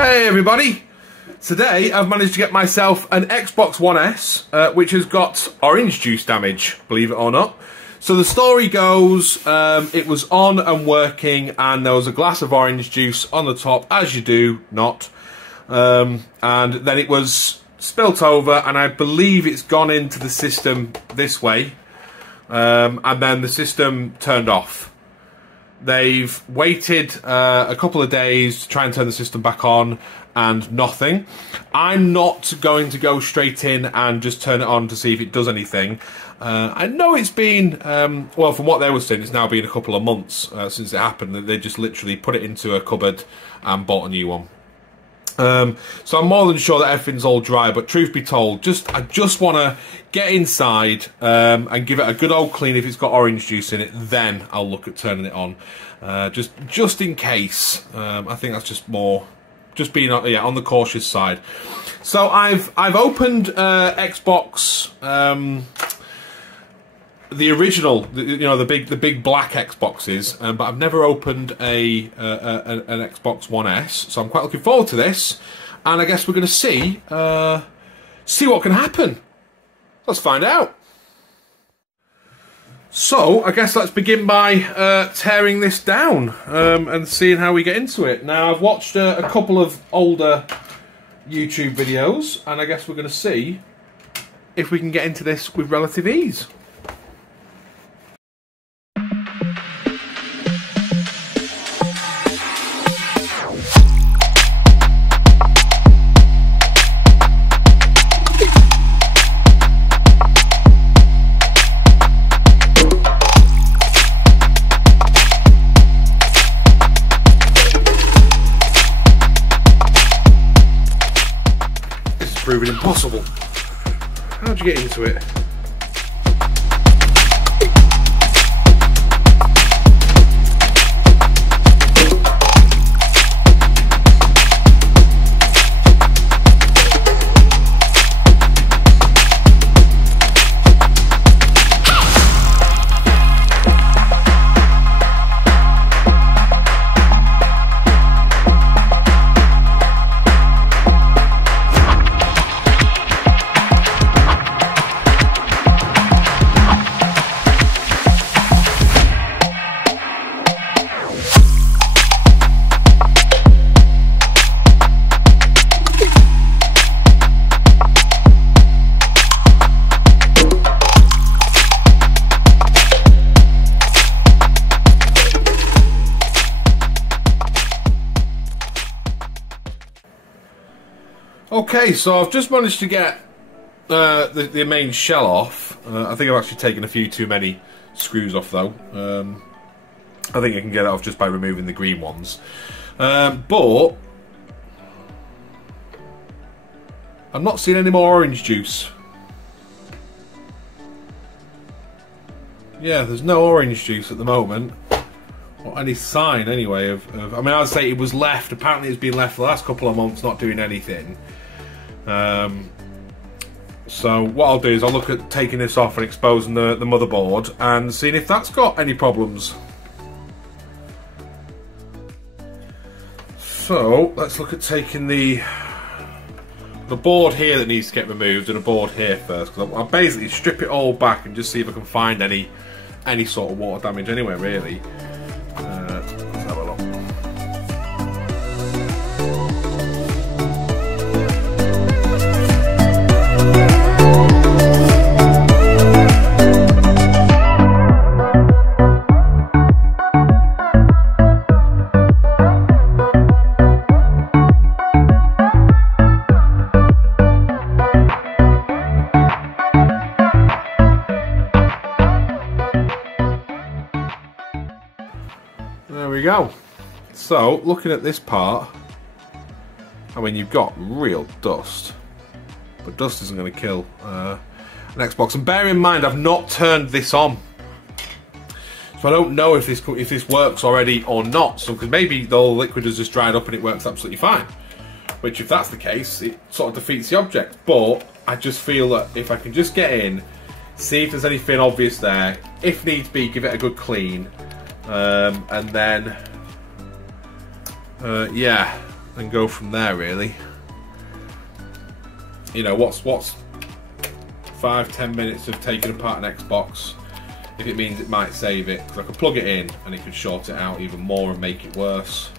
Hey everybody! Today I've managed to get myself an Xbox One S, which has got orange juice damage, believe it or not. So the story goes, it was on and working and there was a glass of orange juice on the top, as you do, not. And then it was spilt over and I believe it's gone into the system this way. And then the system turned off. They've waited a couple of days to try and turn the system back on and nothing. I'm not going to go straight in and just turn it on to see if it does anything. I know it's been, well, from what they were saying, it's now been a couple of months since it happened. They just literally put it into a cupboard and bought a new one. So I'm more than sure that everything's all dry, but truth be told, I just want to get inside and give it a good old clean. If it's got orange juice in it, then I'll look at turning it on. Just in case. I think that's just being on the cautious side. So I've opened Xbox, the original, the big black Xboxes, but I've never opened an Xbox One S, so I'm quite looking forward to this. And I guess we're going to see what can happen. Let's find out. So I guess let's begin by tearing this down and seeing how we get into it. Now I've watched a couple of older YouTube videos, and I guess we're going to see if we can get into this with relative ease. Proving impossible. How'd you get into it? Okay, so I've just managed to get the main shell off. I think I've actually taken a few too many screws off though. I think I can get it off just by removing the green ones. But I'm not seeing any more orange juice. Yeah, there's no orange juice at the moment. Or any sign anyway of I mean, I'd say it was left, apparently it's been left for the last couple of months not doing anything. So what I'll do is I'll look at taking this off and exposing the motherboard and seeing if that's got any problems. So let's look at taking the board here that needs to get removed and a board here first, because I'll basically strip it all back and just see if I can find any sort of water damage anywhere really. Let's have a look. There we go. So, looking at this part, I mean, you've got real dust, but dust isn't going to kill an Xbox. And bear in mind, I've not turned this on, so I don't know if this works already or not. So, because maybe the whole liquid has just dried up and it works absolutely fine. Which, if that's the case, it sort of defeats the object. But I just feel that if I can just get in, see if there's anything obvious there, if needs be, give it a good clean. And then, yeah, and go from there, really. You know, what's 5-10 minutes of taking apart an Xbox if it means it might save it, because I could plug it in and it could short it out even more and make it worse.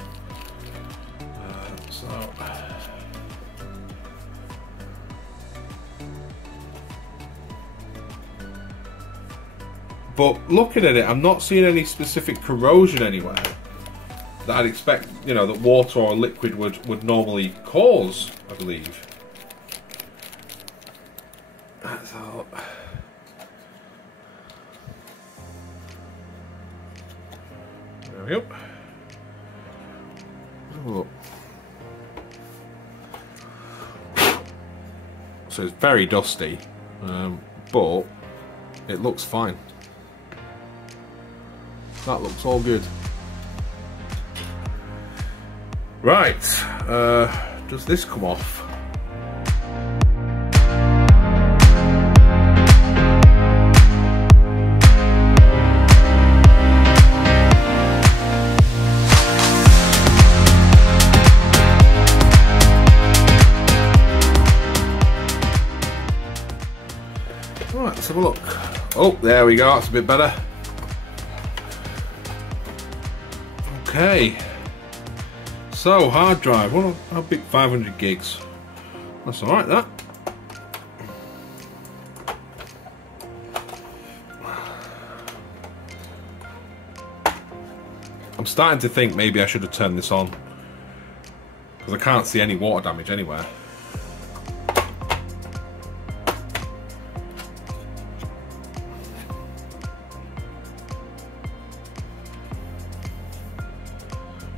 But looking at it, I'm not seeing any specific corrosion anywhere that I'd expect, you know, that water or liquid would normally cause, I believe. That's all. There we go. Oh. So it's very dusty, but it looks fine. That looks all good. Right, does this come off? Right, let's have a look. Oh, there we go, that's a bit better. Okay, so hard drive, well, how big? 500 gigs. That's alright, that. I'm starting to think maybe I should have turned this on, because I can't see any water damage anywhere.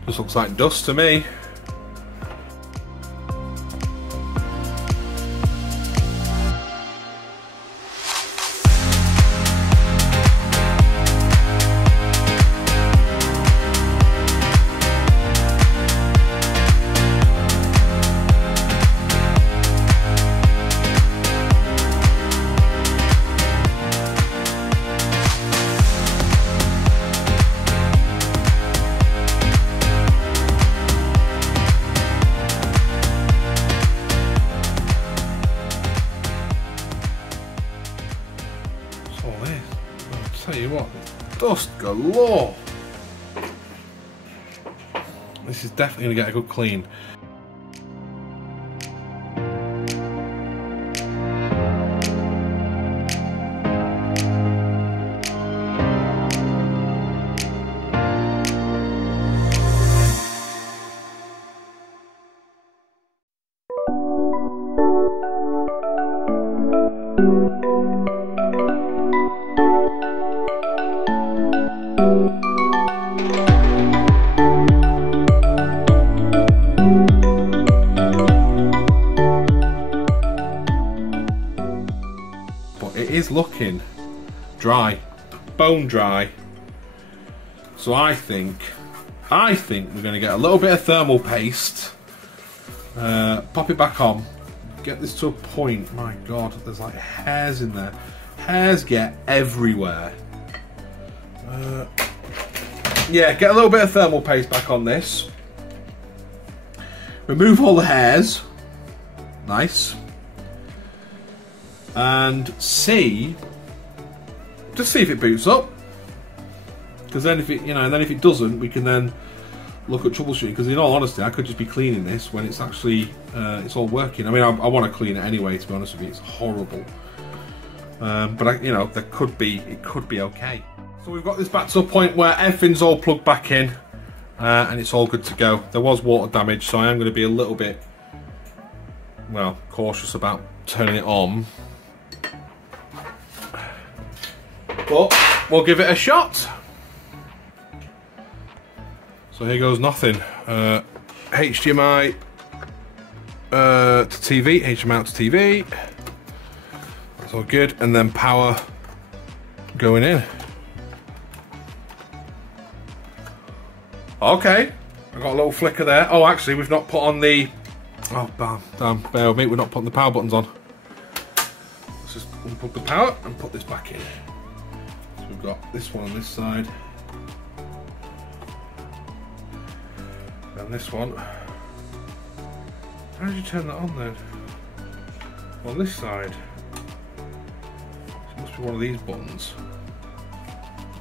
Just looks like dust to me. Tell you what, dust galore. This is definitely going to get a good clean. It is looking dry, bone dry. So I think we're going to get a little bit of thermal paste, pop it back on, get this to a point. My God, there's like hairs in there. Hairs get everywhere. Yeah, get a little bit of thermal paste back on this. Remove all the hairs. Nice. And see, just see if it boots up. Because then if it, you know, and then if it doesn't, we can then look at troubleshooting. Because in all honesty, I could just be cleaning this when it's actually it's all working. I mean, I want to clean it anyway. To be honest with you, it's horrible. But you know, it could be okay. So we've got this back to a point where everything's all plugged back in, and it's all good to go. There was water damage, so I am going to be a little bit, well, cautious about turning it on. But we'll give it a shot. So here goes nothing. HDMI to TV, HDMI out to TV. That's all good. And then power going in. Okay, I got a little flicker there. Oh, actually, we've not put on the. Oh, damn, bear with me. We're not putting the power buttons on. Let's just unplug the power and put this back in. So we've got this one on this side, and this one How did you turn that on then? On this side. It must be one of these buttons.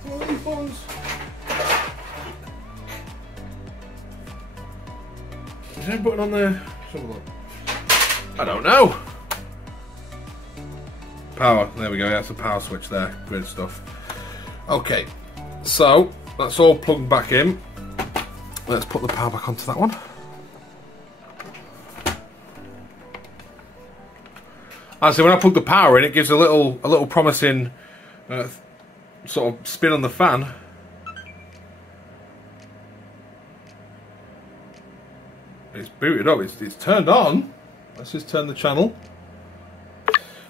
One of these buttons. Is there a button on there? Let's have a look. I don't know. Power. There we go. That's a power switch there. Grid stuff. Okay. So that's all plugged back in. Let's put the power back onto that one. Actually, when I plug the power in, it gives a little promising sort of spin on the fan. It's booted up. It's turned on. Let's just turn the channel.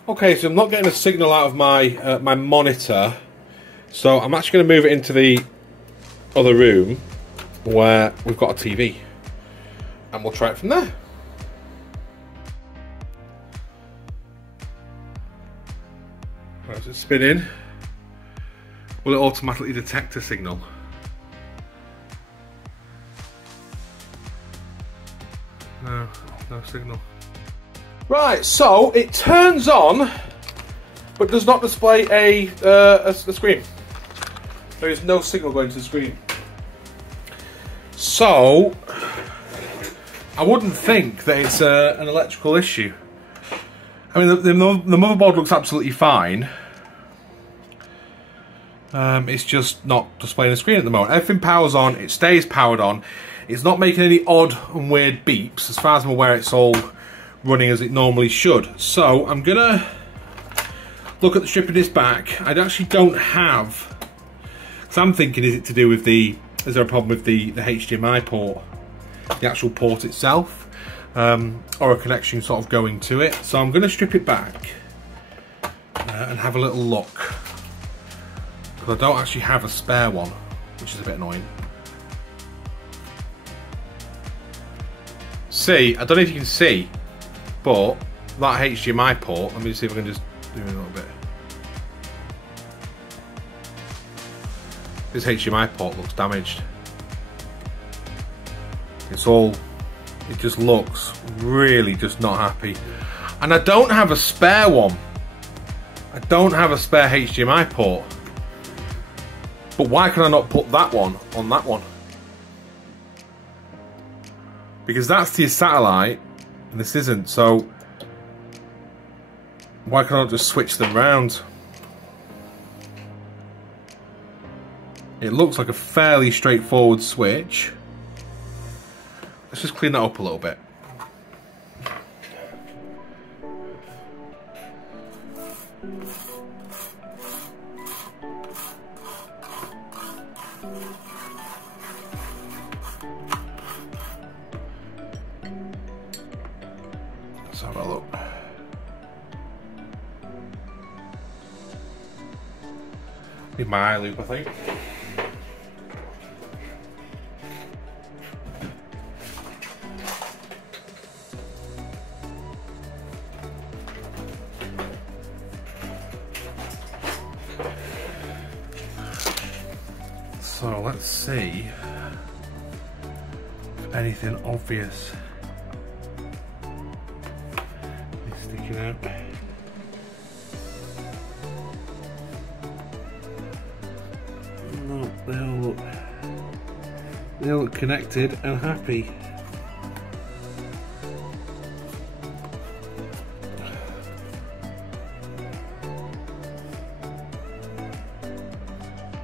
Okay, so I'm not getting a signal out of my my monitor, so I'm actually going to move it into the other room where we've got a TV, and we'll try it from there. Right, so it's spinning. Will it automatically detect a signal? No, no signal. Right, so it turns on, but does not display a screen. There is no signal going to the screen. So, I wouldn't think that it's an electrical issue. I mean, the motherboard looks absolutely fine. It's just not displaying a screen at the moment. Everything powers on, it stays powered on. It's not making any odd and weird beeps. As far as I'm aware, it's all running as it normally should. So I'm gonna look at the stripping this back. I actually don't have, so I'm thinking, is it to do with is there a problem with the HDMI port, the actual port itself, or a connection sort of going to it? So I'm gonna strip it back and have a little look, because I don't actually have a spare one, which is a bit annoying. See, I don't know if you can see, but that HDMI port, let me see if I can just do it a little bit. This HDMI port looks damaged. It just looks really just not happy. And I don't have a spare one. I don't have a spare HDMI port. But why can I not put that one on that one? Because that's to your satellite, and this isn't, so why can't I just switch them round? It looks like a fairly straightforward switch. Let's just clean that up a little bit. Let's have a look. Need my eye loop, I think. So let's see if anything obvious is sticking out. No, they all look connected and happy.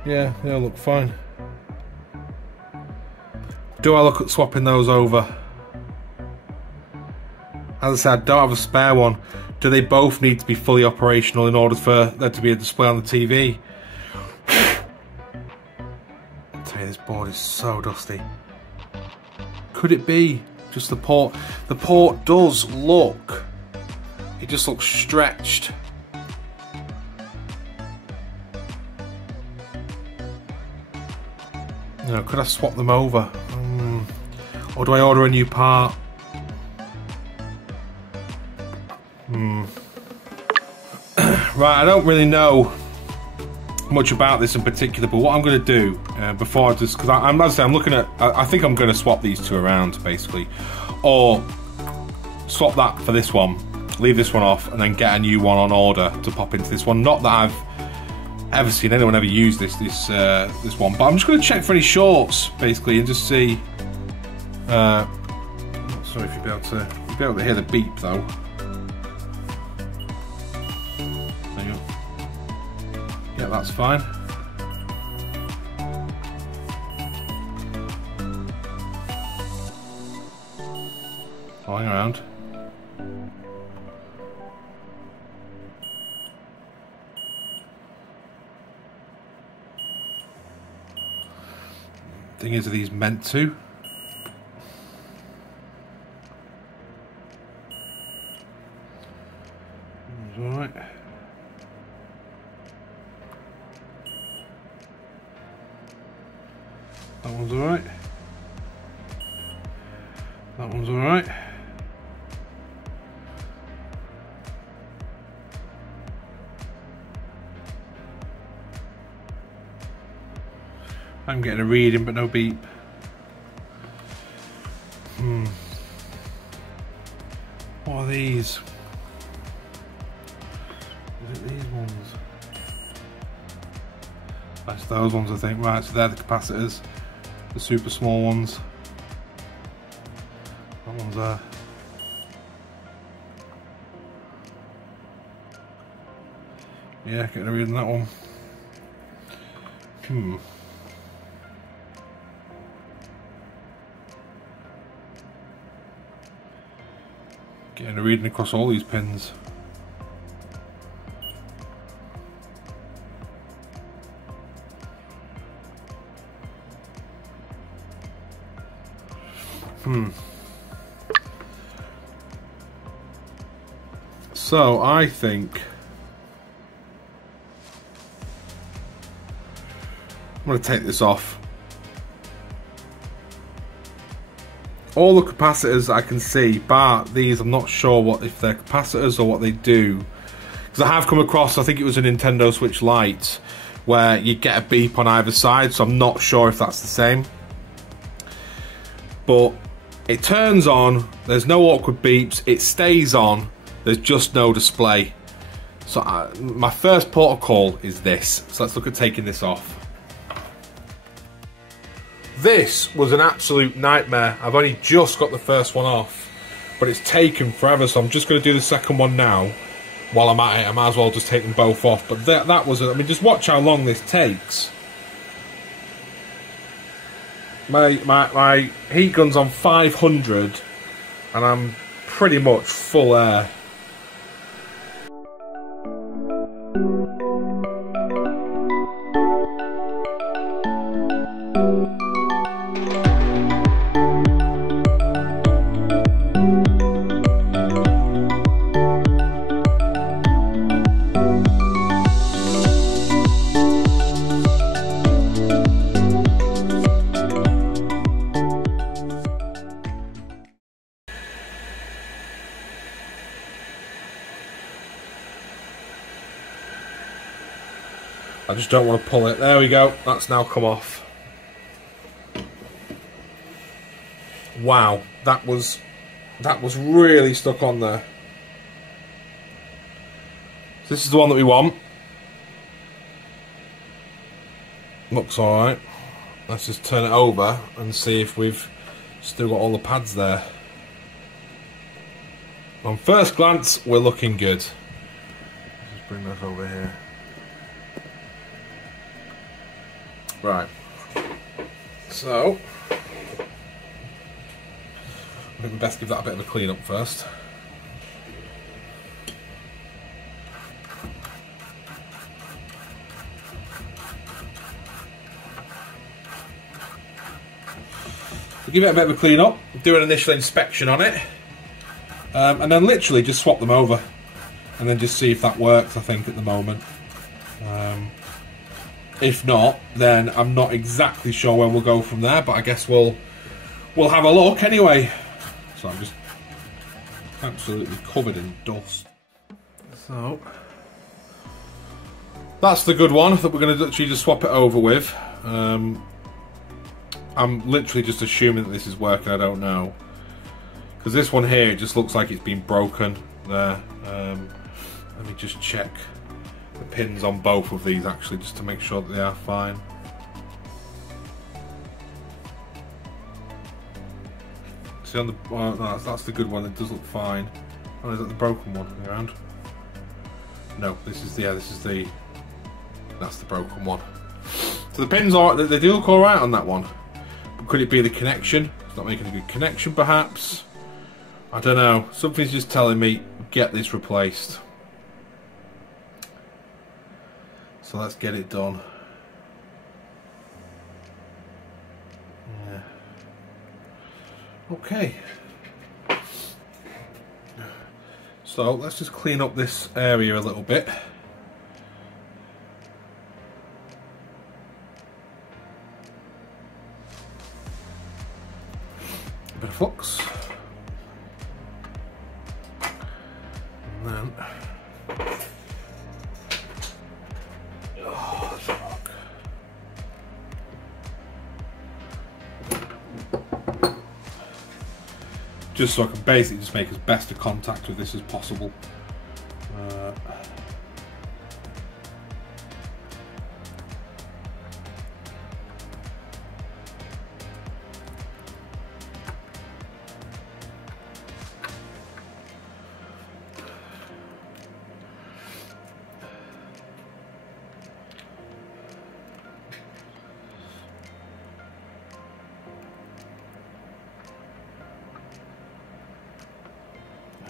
Yeah, they all look fine. Do I look at swapping those over? As I said, I don't have a spare one. Do they both need to be fully operational in order for there to be a display on the TV? I tell you, this board is so dusty. Could it be just the port? The port does look, it just looks stretched. You know, could I swap them over? Or do I order a new part? Right, I don't really know much about this in particular, but what I'm going to do before I just, because I'm looking at, I think I'm going to swap these two around basically, or swap that for this one, leave this one off, and then get a new one on order to pop into this one. Not that I've ever seen anyone ever use this one, but I'm just going to check for any shorts basically and just see. Sorry if you'll be able to hear the beep though. There you go. Yeah, that's fine. Flying around. Thing is, are these meant to? Alright. That one's alright. That one's alright. I'm getting a reading but no beep. What are these? Is it these ones? That's those ones I think. Right, so they're the capacitors. The super small ones. That one's there. Yeah, getting a reading that one. Getting a reading across all these pins. So I think I'm going to take this off. All the capacitors I can see, bar these, I'm not sure if they're capacitors or what they do. Because I have come across, I think it was a Nintendo Switch Lite, where you get a beep on either side, so I'm not sure if that's the same. But it turns on, there's no awkward beeps, it stays on, there's just no display. So my first protocol is this, so let's look at taking this off. This was an absolute nightmare. I've only just got the first one off, but it's taken forever, so I'm just going to do the second one now. While I'm at it, I might as well just take them both off. But that was, I mean, just watch how long this takes. My heat gun's on 500, and I'm pretty much full air. I just don't want to pull it. There we go. That's now come off. Wow, that was really stuck on there. So this is the one that we want. Looks alright. Let's just turn it over and see if we've still got all the pads there. On first glance, we're looking good. Let's just bring that over here. Right, so I think we best give that a bit of a clean up first. We'll give it a bit of a clean up, do an initial inspection on it, and then literally just swap them over and then just see if that works, I think, at the moment. If not, then I'm not exactly sure where we'll go from there, but I guess we'll have a look anyway. So I'm just absolutely covered in dust. So that's the good one that we're going to literally just swap it over with. I'm literally just assuming that this is working, I don't know. Because Because this one here, it just looks like it's been broken there. Let me just check the pins on both of these actually, just to make sure that they are fine. See on the, well, no, that's the good one. It does look fine. Oh, is that the broken one around? No, this is the, yeah, this is the, that's the broken one. So the pins are, they do look all right on that one. But could it be the connection? It's not making a good connection, perhaps. I don't know. Something's just telling me get this replaced. So let's get it done. Yeah. Okay. So let's just clean up this area a little bit. A bit of flux. And then just so I can basically just make as best of contact with this as possible.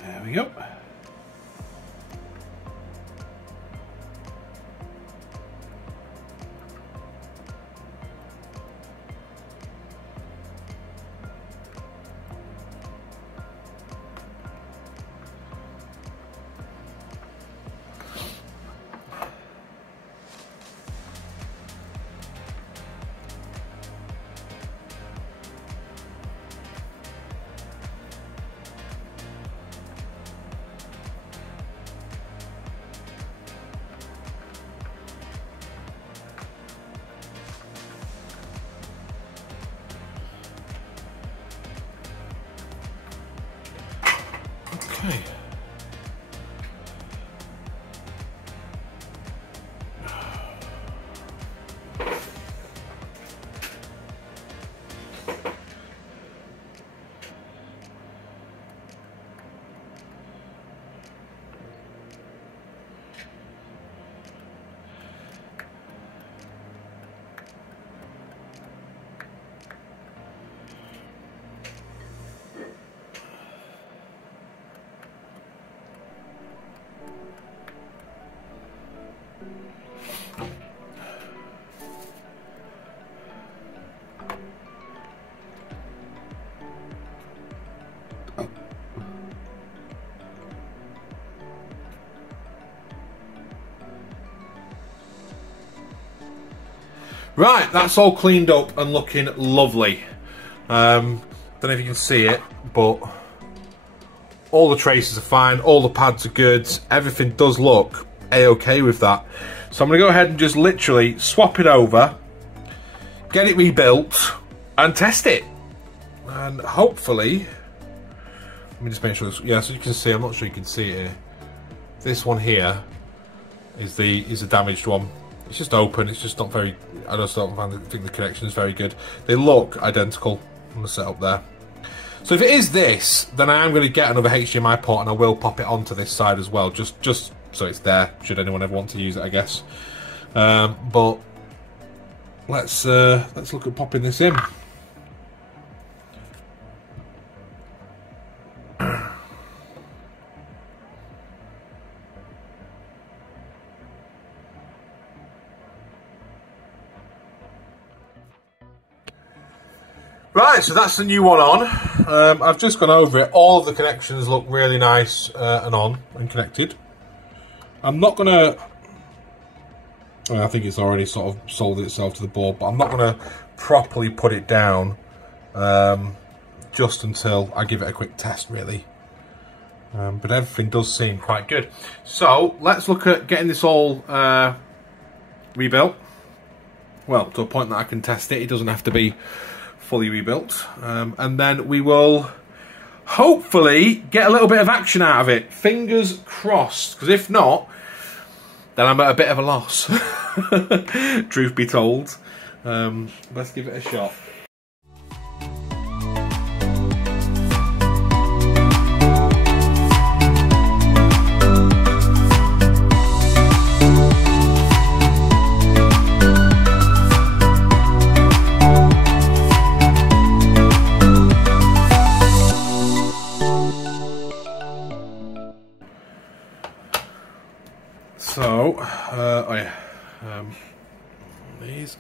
There we go. Okay. Right, that's all cleaned up and looking lovely. Don't know if you can see it, but all the traces are fine, all the pads are good, everything does look a-okay with that. So I'm going to go ahead and just literally swap it over, get it rebuilt, and test it. And hopefully, let me just make sure this, yeah, so you can see, I'm not sure you can see it here. This one here is the damaged one. It's just open, it's just not very, I just don't think the connection is very good. They look identical on the setup there. So if it is this, then I am going to get another HDMI port and I will pop it onto this side as well, just so it's there, should anyone ever want to use it, I guess. But let's look at popping this in. Right, so that's the new one on. I've just gone over it. All of the connections look really nice and on and connected. I'm not going to... I think it's already sort of sold itself to the board, but I'm not going to properly put it down just until I give it a quick test, really. But everything does seem quite good. So, let's look at getting this all rebuilt. Well, to a point that I can test it. It doesn't have to be fully rebuilt, and then we will hopefully get a little bit of action out of it. Fingers crossed, because if not, then I'm at a bit of a loss. Truth be told. Let's give it a shot. So, oh yeah, these.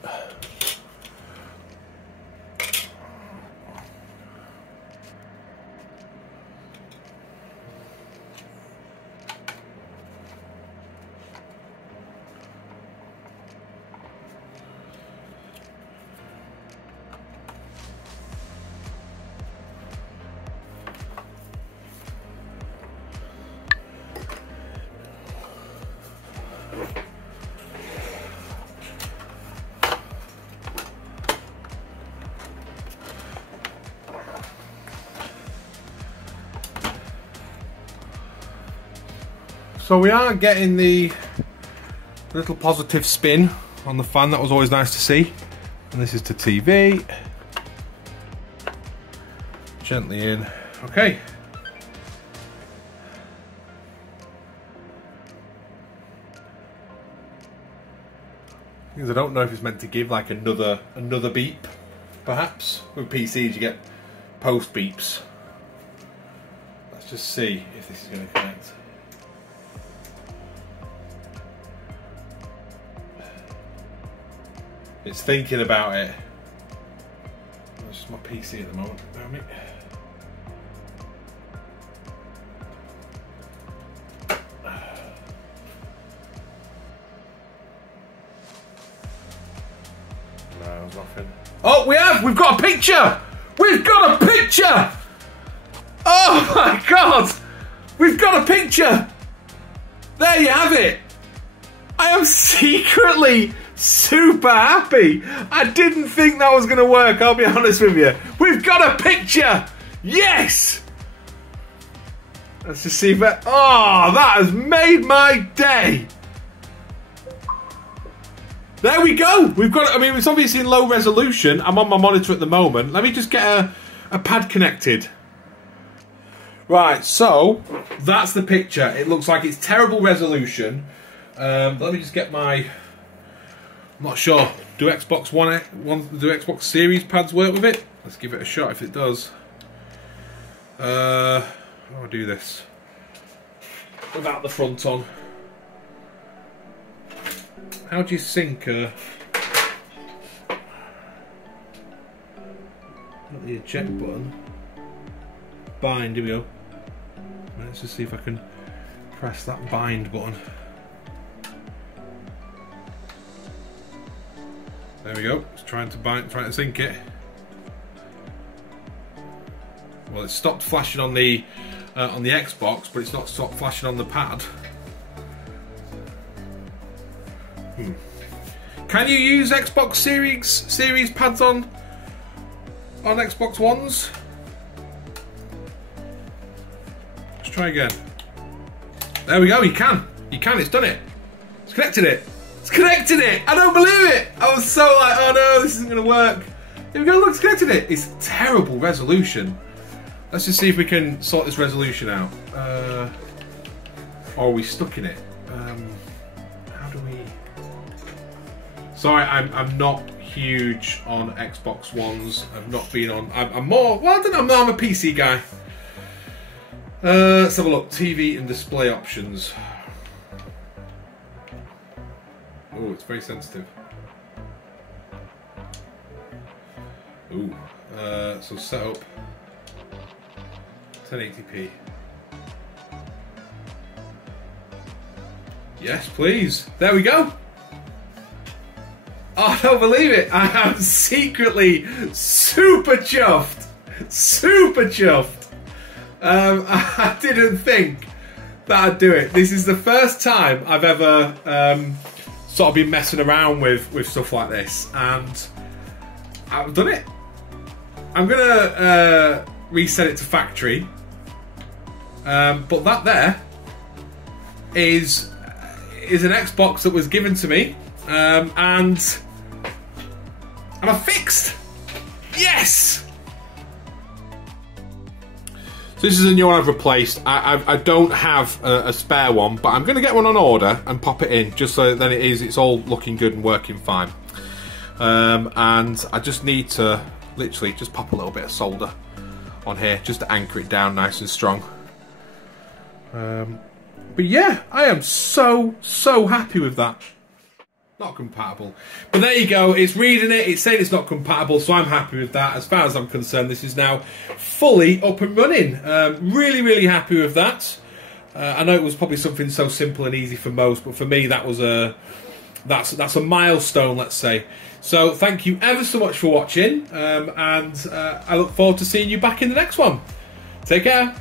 So we are getting the little positive spin on the fan. That was always nice to see. And this is to TV. Gently in. Okay. Because I don't know if it's meant to give like another beep, perhaps. With PCs you get post beeps. Let's just see if this is going to connect. It's thinking about it. This is my PC at the moment. Damn it. No, there's nothing. Oh, we've got a picture! We've got a picture! Oh my god! We've got a picture! There you have it! I am secretly super happy. I didn't think that was going to work, I'll be honest with you. We've got a picture! Yes! Let's just see if that... Oh, that has made my day! There we go! We've got... I mean, it's obviously in low resolution. I'm on my monitor at the moment. Let me just get a pad connected. Right, so that's the picture. It looks like it's terrible resolution. Let me just get my... I'm not sure. Do Xbox Xbox Series pads work with it? Let's give it a shot if it does. How do I do this? Without the front on. How do you sync got the eject button. Bind, here we go. Let's just see if I can press that bind button. There we go. It's trying to sync it. Well, it stopped flashing on the Xbox, but it's not stopped flashing on the pad. Can you use Xbox Series pads on Xbox Ones? Let's try again. There we go. You can. You can. It's done it. It's connected it. It's connected it! I don't believe it! I was so like, oh no, this isn't going to work. Here we go, look, it's connected it. It's terrible resolution. Let's just see if we can sort this resolution out. Or are we stuck in it? How do we... Sorry, I'm not huge on Xbox Ones. I've not been on... I'm more... Well, I don't know, I'm a PC guy. Let's have a look. TV and display options. Oh, it's very sensitive. Ooh, so set up 1080p. Yes, please. There we go. Oh, I don't believe it. I am secretly super chuffed. Super chuffed. I didn't think that I'd do it. This is the first time I've ever sort of been messing around with stuff like this, and I've done it. I'm gonna reset it to factory But that there is an Xbox that was given to me, and I fixed. Yes. So this is a new one I've replaced. I don't have a spare one, but I'm going to get one on order and pop it in, just so then it's all looking good and working fine. And I just need to literally just pop a little bit of solder on here, just to anchor it down nice and strong. But yeah, I am so happy with that. Not compatible. But there you go, it's reading it, it's saying it's not compatible, so I'm happy with that. As far as I'm concerned, this is now fully up and running. Really happy with that. I know it was probably something so simple and easy for most, but for me that was that's a milestone, let's say. So thank you ever so much for watching, and I look forward to seeing you back in the next one. Take care.